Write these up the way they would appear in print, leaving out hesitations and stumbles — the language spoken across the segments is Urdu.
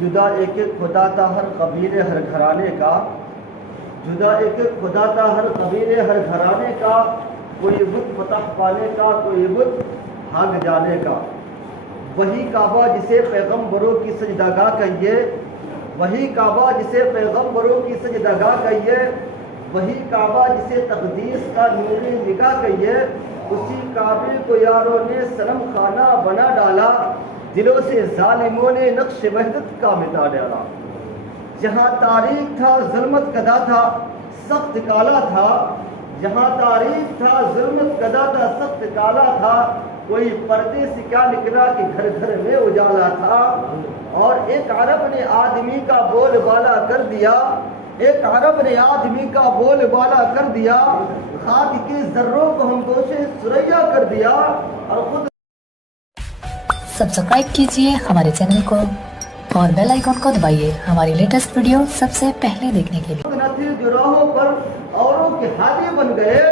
جدا ایک ایک خدا تھا ہر قبیلے ہر گھرانے کا، جدا ایک ایک خدا تھا ہر قبیلے ہر گھرانے کا، کوئی بت فتح پانے کا، کوئی بت بھاگ جانے کا۔ وہی کعبہ جسے پیغمبروں کی سجدگاہ کہیے، وہی کعبہ جسے پیغمبروں کی سجدگاہ کہیے، وہی کعبہ جسے تقدیس کا نوری نگاہ کہیے، اسی کعبے کو یاروں نے صنم خانہ بنا ڈالا، دلوں سے ظالموں نے نقش وحدت کا مٹا ڈالا۔ جہاں تاریخ تھا ظلمت کدا تھا سخت کالا تھا، جہاں تاریخ تھا ظلمت کدا تھا سخت کالا تھا، کوئی پردے سے کیا نکلا کہ گھر گھر میں اجالا تھا۔ اور ایک عرب نے آدمی کا بول بالا کر دیا، ایک عرب نے آدمی کا بول بالا کر دیا، خاک کے ذروں کو ہم گوشے سریا کر دیا۔ اور خود سبسکرائب کیجئے ہمارے چینل کو اور بیل آئیکن کو دبائیے ہماری لیٹسٹ ویڈیو سب سے پہلے دیکھنے کے لیے۔ خود نہ تھے جو راہوں پر اوروں کے ہادی بن گئے،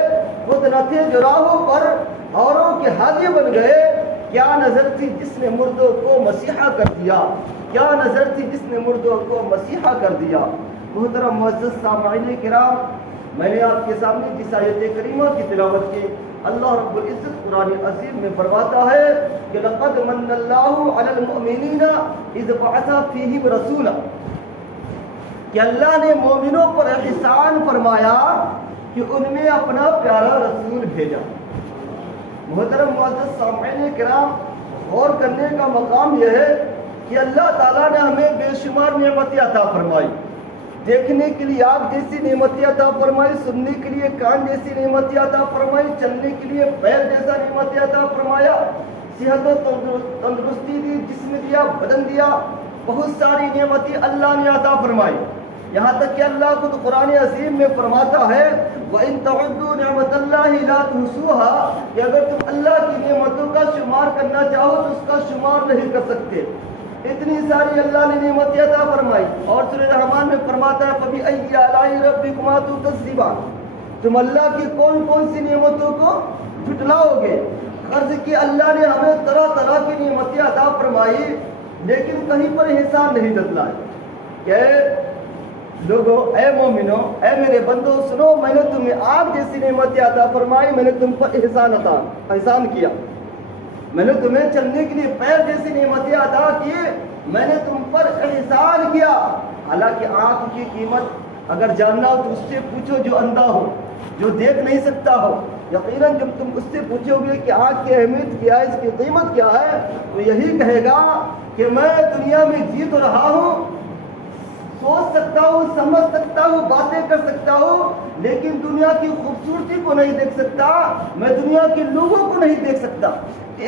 خود نہ تھے جو راہوں پر اوروں کے ہادی بن گئے، کیا نظر تھی جس نے مردوں کو مسیحا کر دیا، کیا نظر تھی جس نے مردوں کو مسیحا کر دیا۔ محترم معزز سامعین کرام، میں نے آپ کے سامنے جس آیت کریمہ کی تلاوت کی، اللہ رب العزت قرآن عظیم میں فرماتا ہے کہ لقد من اللہ علی المؤمنین اذ بعث فیہم رسولا، کہ اللہ نے مومنوں پر احسان فرمایا کہ ان میں اپنا پیارا رسول بھیجا۔ محترم معزز سامعین کرام، غور کرنے کا مقام یہ ہے کہ اللہ تعالیٰ نے ہمیں بے شمار نعمتیں عطا فرمائی، دیکھنے کے لیے آنکھ جیسی نعمتیں عطا فرمائی، سننے کے لیے کان جیسی نعمتیں عطا فرمائی، چلنے کے لیے پیر جیسا نعمتیں عطا فرمایا، صحت و تندرستی دی، جسم دیا، بدن دیا، بہت ساری نعمتیں اللہ نے عطا فرمائی۔ یہاں تک کہ اللہ خود قرآن عظیم میں فرماتا ہے وَإِن تَعُدُّوا نِعْمَةَ اللَّهِ لَا تُحْصُوهَا، کہ اگر تم اللہ کی نعمتوں کا شمار کرنا چاہو تو اس کا شمار نہیں کر سکتے۔ اتنی ساری اللہ نے نعمتیں عطا فرمائی۔ اور سورہ رحمان میں فرماتا ہے فَبِأَيِّ آلَاءِ رَبِّكُمَا تُكَذِّبَانِ، تم اللہ کی کون کون سی نعمتوں کو جھٹلاؤ گے۔ غرض کہ اللہ نے ہمیں طرح طرح کی نعمتیں عطا فرمائی، لیکن کہیں پر احسان نہیں جتلائے کہ لوگوں، اے مومنوں، اے میرے بندوں سنو، میں نے تمہیں آگ جیسی نعمتیں عطا فرمائی، میں نے تم پر احسان کیا، میں نے تمہیں چلنے کے لیے پیر جیسی نعمتیں عطا کی، میں نے تم پر احسان کیا۔ حالانکہ آنکھ کی قیمت اگر جاننا ہو تو اس سے پوچھو جو اندھا ہو، جو دیکھ نہیں سکتا ہو۔ یقیناً جب تم اس سے پوچھو گے کہ آنکھ کی اہمیت کیا ہے، اس کی قیمت کیا ہے، تو یہی کہے گا کہ میں دنیا میں جی تو رہا ہوں، سوچ سکتا ہوں، سمجھ سکتا ہوں، باتیں کر سکتا ہوں، لیکن دنیا کی خوبصورتی کو نہیں دیکھ سکتا، میں دنیا کے لوگوں کو نہیں دیکھ سکتا۔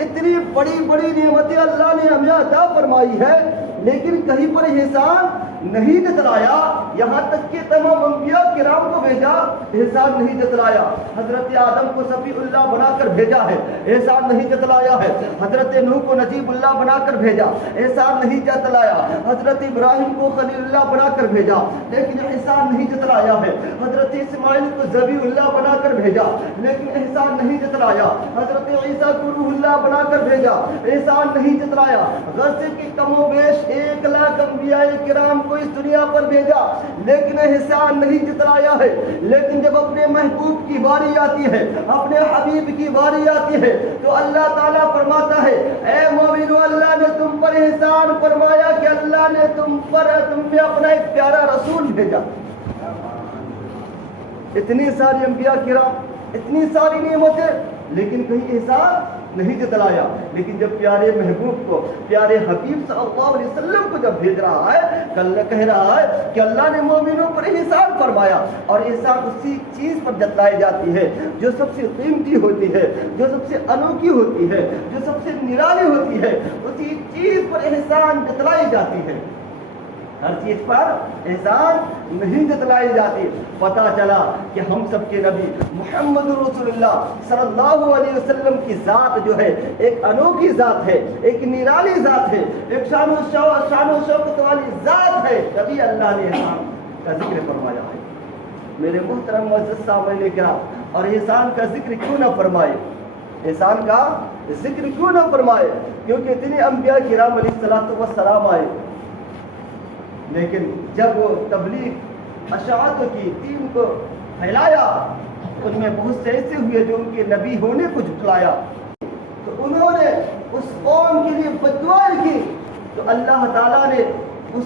اتنی بڑی بڑی نعمتیں اللہ نے ہمیں عطا فرمائی ہے، لیکن کہیں پر احسان نہیں جتلایا۔ یہاں تک کہ تمام انبیاء کرام کو بھیجا، احسان نہیں جتلایا۔ حضرت آدم کو صفی اللہ بنا کر بھیجا ہے، احسان نہیں جتلایا ہے۔ حضرت نوح کو نجیب اللہ بنا کر بھیجا، احسان نہیں جتلایا۔ حضرت ابراہیم کو خلیل اللہ بنا کر بھیجا، لیکن احسان نہیں جتلایا ہے۔ حضرت اسماعیل کو ذبیح اللہ بنا کر بھیجا، لیکن احسان نہیں جتلایا۔ حضرت عیسیٰ کو روح اللہ بنا کر بھیجا، احسان نہیں جتلایا۔ غرض کہ کم و بیش 1,00,000 انبیاء کرام کو اس دنیا پر بھیجا، لیکن احسان نہیں جتلایا ہے۔ لیکن جب اپنے محبوب کی باری آتی ہے، اپنے حبیب کی باری آتی ہے، تو اللہ تعالیٰ فرماتا ہے اے مومنو، اللہ نے تم پر احسان فرمایا کہ اللہ نے تم میں اپنا ایک پیارا رسول بھیجا۔ اتنی ساری انبیاء کرام، اتنی ساری نعمتیں، لیکن کہیں احسان نہیں جتلایا۔ لیکن جب پیارے محبوب کو، پیارے حبیب صلی اللہ علیہ وسلم کو جب بھیج رہا ہے، کہہ رہا ہے کہ اللہ نے مومنوں پر احسان فرمایا، اور احسان اسی چیز پر جتلائی جاتی ہے جو سب سے قیمتی ہوتی ہے، جو سب سے انوکھی ہوتی ہے، جو سب سے نرالی ہوتی ہے، اسی چیز پر احسان جتلائی جاتی ہے۔ ہر چیز پر احسان نہیں جتلائی جاتی۔ پتہ چلا کہ ہم سب کے نبی محمد رسول اللہ صلی اللہ علیہ وسلم کی ذات جو ہے ایک انوکھی ذات ہے، ایک نرالی ذات ہے، ایک شان و شوکت والی ذات ہے، تبھی اللہ نے احسان کا ذکر فرمایا ہے۔ میرے محترم معزز سامعین کرام، اور احسان کا ذکر کیوں نہ فرمائے، احسان کا ذکر کیوں نہ فرمائے؟ کیونکہ اتنے انبیاء کرام علیہ السلام آئے، لیکن جب وہ تبلیغ اشاعتوں کی دین کو پھیلایا ان میں بہت سے ایسے ہوئے جو ان کے نبی ہونے کو جھٹلایا، تو انہوں نے اس قوم کے لیے بد دعائیں کی، تو اللہ تعالیٰ نے اس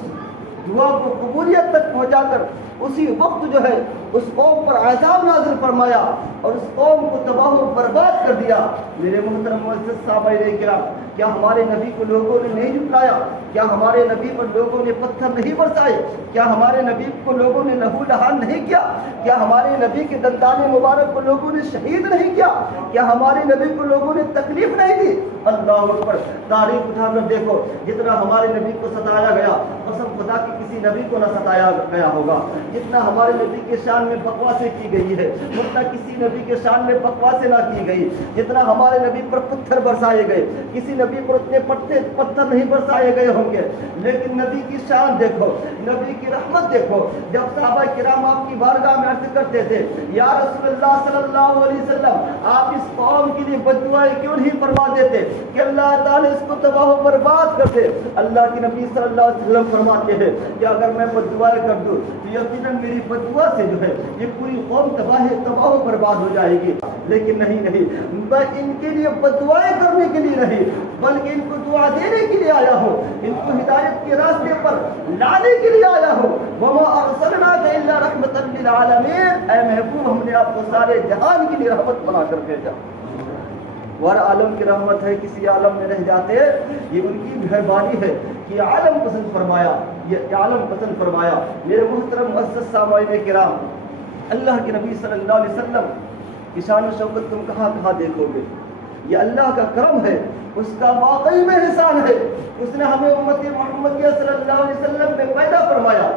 دعا کو قبولیت تک پہنچا کر اسی وقت جو ہے اس قوم پر عذاب نازل فرمایا اور اس قوم کو تباہ و برباد کر دیا۔ میرے محترم معزز سامعین کرام، کیا ہمارے نبی کو لوگوں نے نہیں جھٹلایا؟ کیا ہمارے نبی پر لوگوں نے پتھر نہیں برسائے؟ کیا ہمارے نبی کو لوگوں نے لہو لہان نہیں کیا؟ کیا ہمارے نبی کے دندان مبارک کو لوگوں نے شہید نہیں کیا؟ کیا ہمارے نبی کو لوگوں نے تکلیف نہیں دی؟ اللہ اکبر! تاریخ اٹھا کر دیکھو، جتنا ہمارے نبی کو ستایا گیا قسم خدا کہ کسی نبی کو نہ ستایا گیا ہوگا۔ جتنا ہمارے نبی کے شان میں بکواسیں کی گئی ہے اتنا کسی نبی کے شان میں بکواسیں نہ کی گئی۔ جتنا ہمارے نبی پر پتھر برسائے گئے کسی نبی پر اتنے پتھر نہیں برسائے گئے ہوں گے، لیکن نبی کی شان دیکھو، نبی کی رحمت دیکھو۔ جب صحابہ کرام آپ کی بارگاہ میں عرض کرتے تھے یا رسول اللہ صلی اللہ علیہ وسلم آپ اس قوم کے لیے بد دعائیں کیوں نہیں فرما دیتے کہ اللہ تعالیٰ اس کو تباہ و برباد کر دے؟ اللہ کے نبی صلی اللہ علیہ وسلم فرماتے ہیں کہ اگر میں بد دعائیں کر دوں تو یقیناً میری بد دعا سے جو ہے یہ پوری قوم تباہ و برباد ہو جائے گی۔ لیکن نہیں، میں ان کے لیے بد دعائیں کرنے کے لیے نہیں بلکہ ان کو دعا دینے کے لیے آیا ہوں، ان کو ہدایت کے راستے پر لانے کے لیے آیا ہوں۔ وما ارسلناک الا رحمۃ للعالمین، اے محبوب ہم نے آپ کو سارے جہان کے لیے رحمت بنا کر بھیجا۔ وہ عالم کی رحمت ہے، کسی عالم میں رہ جاتے یہ ان کی مہربانی ہے کہ عالم پسند فرمایا، یہ عالم پسند فرمایا۔ میرے محترم معزز سامعین کرام، اللہ کے نبی صلی اللہ علیہ وسلم کی شان و شوکت تم کہاں کہاں دیکھو گے؟ یہ اللہ کا کرم ہے، اس کا واقعی میں احسان ہے، اس نے ہمیں امت محمدیہ صلی اللہ علیہ وسلم میں پیدا فرمایا۔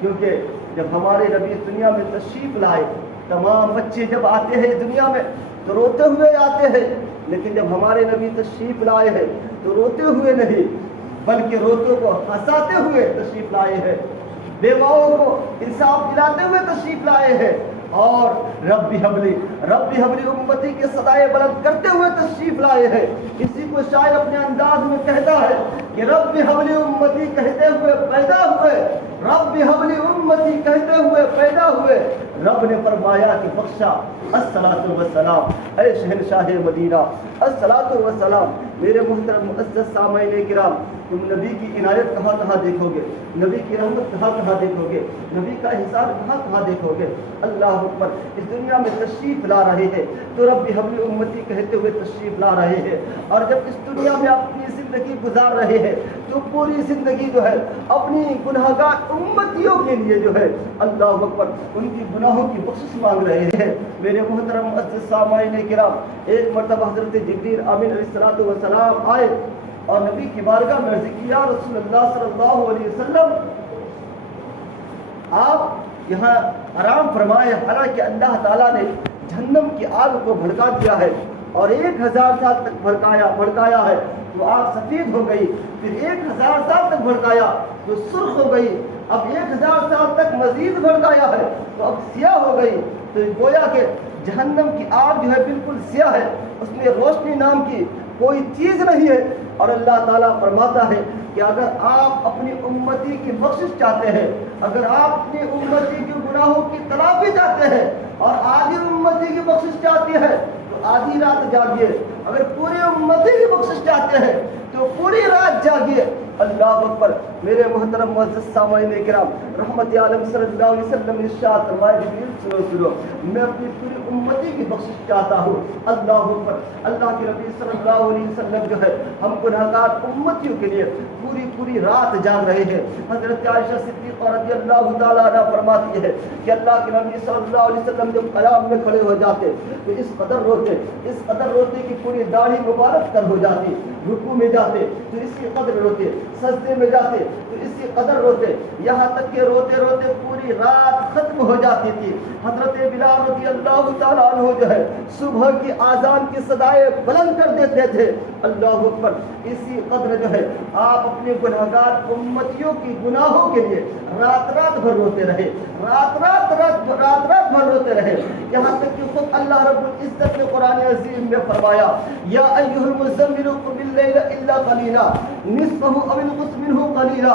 کیونکہ جب ہمارے نبی دنیا میں تشریف لائے، تمام بچے جب آتے ہیں دنیا میں تو روتے ہوئے آتے ہیں، لیکن جب ہمارے نبی تشریف لائے ہیں تو روتے ہوئے نہیں بلکہ روتوں کو ہنساتے ہوئے تشریف لائے ہیں، بیواؤں کو انصاف دلاتے ہوئے تشریف لائے ہیں، اور رب حبلی امتی کے صدائے بلند کرتے ہوئے تشریف لائے ہیں۔ اسی کو شاعر اپنے انداز میں کہتا ہے کہ رب حبلی امتی کہتے ہوئے پیدا ہوئے، رب حبلی امتی کہتے ہوئے پیدا ہوئے، رب نے فرمایا کہ بخشا الصلاۃ والسلام، اے شہنشاہ مدینہ الصلاۃ والسلام۔ میرے محترم معزز سامعین کرام، تم نبی کی عنایت کہاں کہاں دیکھو گے، نبی کی رحمت کہاں کہاں دیکھو گے، نبی کا احسان کہاں کہاں دیکھو گے؟ اللہ اکبر! اس دنیا میں تشریف لا رہے ہیں تو رب حبلی امتی کہتے ہوئے تشریف لا رہے ہیں، اور جب اس دنیا میں اپنی زندگی گزار رہے ہیں تو پوری زندگی جو ہے اپنی گناہگار امتیوں کے لیے جو ہے اللہ اکبر ان کی گناہوں کی بخشش مانگ رہے ہیں۔ میرے محترم معزز سامعین کرام، ایک مرتبہ حضرت جبریل امین علیہ السلام آئے اور نبی کی بارگاہ میں عرض کیا یا رسول اللہ صلی اللہ علیہ وسلم آپ یہاں آرام فرمائے، حالانکہ اللہ تعالیٰ نے جہنم کی آگ کو بھڑکا دیا ہے اور 1000 سال تک بھڑکایا ہے تو آگ سفید ہو گئی، پھر 1000 سال تک بھڑکایا تو سرخ ہو گئی، اب 1000 سال تک مزید بھڑکایا ہے تو اب سیاہ ہو گئی۔ تو گویا کہ جہنم کی آگ جو ہے بالکل سیاہ ہے، اس میں روشنی نام کی کوئی چیز نہیں ہے۔ اور اللہ تعالیٰ فرماتا ہے کہ اگر آپ اپنی امتی کی بخشش چاہتے ہیں، اگر آپ اپنی امتی کے گناہوں کی تلافی چاہتے ہیں اور آدھی امتی کی بخشش چاہتے ہیں تو آدھی رات جاگیے، اگر پوری امتی کی بخشش چاہتے ہیں تو پوری رات جاگیے۔ اللہ اکبر! میرے محترم معزز سامعین کرام، رحمت عالم صلی اللہ علیہ وسلم ارشاد فرمائے جبریل سنو، میں اپنی پوری امتی کی بخشش چاہتا ہوں۔ اللہ اکبر! اللہ کے نبی صلی اللہ علیہ وسلم جو ہے ہم گناہگار امتیوں کے لیے پوری رات جاگ رہے ہیں۔ حضرت عائشہ صدیقہ رضی اللہ تعالیٰ عنہ فرماتی ہے کہ اللہ کے نبی صلی اللہ علیہ وسلم جب قیام میں کھڑے ہو جاتے تو اس قدر روتے کہ پوری داڑھی مبارک تر ہو جاتی، رکوع میں جاتے تو اسی قدر روتے، سجدے میں جاتے تو اسی قدر روتے، یہاں تک کہ روتے روتے پوری رات ختم ہو جاتی تھی۔ حضرت بلال رضی اللہ تعالیٰ عنہ جو ہے صبح کی آذان کی صدائیں بلند کر دیتے تھے۔ اللہ اکبر! اسی قدر جو ہے آپ اپنے گناہگار امتیوں کی گناہوں کے لیے رات بھر روتے رہے، رات بھر روتے رہے، یہاں تک کہ خود اللہ رب العزت نے قرآن عظیم میں فرمایا یا ایھا المزمل قم اللیل الا قلیلا نصفہ او انقص منہ قلیلا